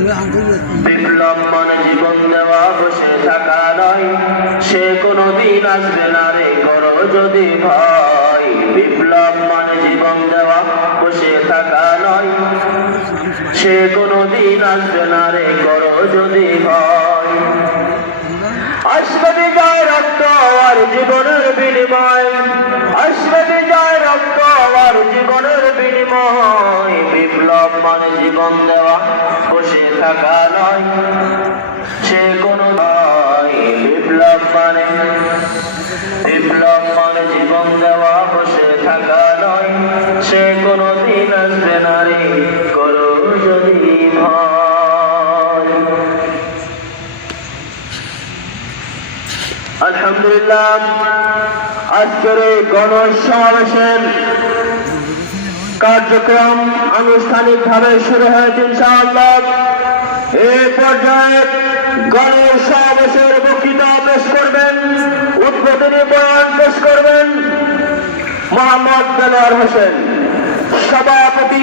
বিপ্লব মানে জীবন দেওয়া বসে থাকা নয়, সে কোনদিন আসবে না রে করো যদি ভয়। বিপ্লব মানে জীবন দেওয়া বসে থাকা নয়, সে কোনদিন আসবে না রে করো যদি ভয়। আসবে বিজয় রক্ত আর জীবনের বিনিময়, আসবে বিজয় রক্ত আর জীবনের বিনিময়। বিপ্লব মানে জীবন দেওয়া বসে থাকা নয়, সে কোনো নয়। বিপ্লব মানে জীবন দেওয়া বসে থাকা নয়, সে কোনো দিন আসবে না রে করো যদি ভয়। আলহামদুলিল্লাহ, আজকের এই গণসমাবেশের কার্যক্রম আনুষ্ঠানিকভাবে শুরু হয়েছে ইনশাআল্লাহ। এই পর্যায়ে গণসমাবেশের বক্তৃতা পেশ করবেন, উদ্বোধনী বয়ান পেশ করবেন মোহাম্মদ দেলোয়ার হোসেন, সভাপতি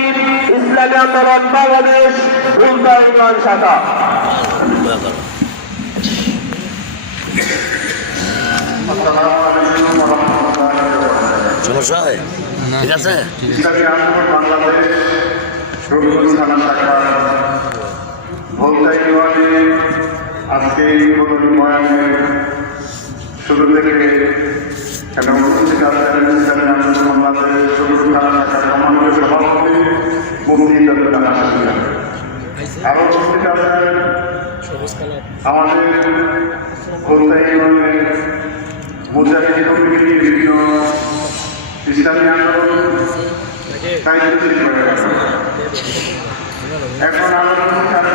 ইসলামী আন্দোলন বাংলাদেশ ভুলতা ইউনিয়ন শাখা। সমস্যা হয় ঠিক আছে। ইসলামী আন্দোলন বাংলাদেশ রঘুপুর থানা শাখা ভোলতা ইউনিয়নে আজকে এই বয়ানের শুরু থেকে এবং উপস্থিত আছেন ইসলামী আন্দোলন বাংলাদেশ রঘুপুর থানা শাখার সম্মানিত সভাপতি মুফতি ডক্টর আশিক, আরও উপস্থিত আছেন আমাদের ভোলতা ইউনিয়নের মুজাহিদ কমিটির বিভিন্ন ইসলামী আন্দোলন দায়িত্বশীল হয়ে গেছে। এখন আলোচনা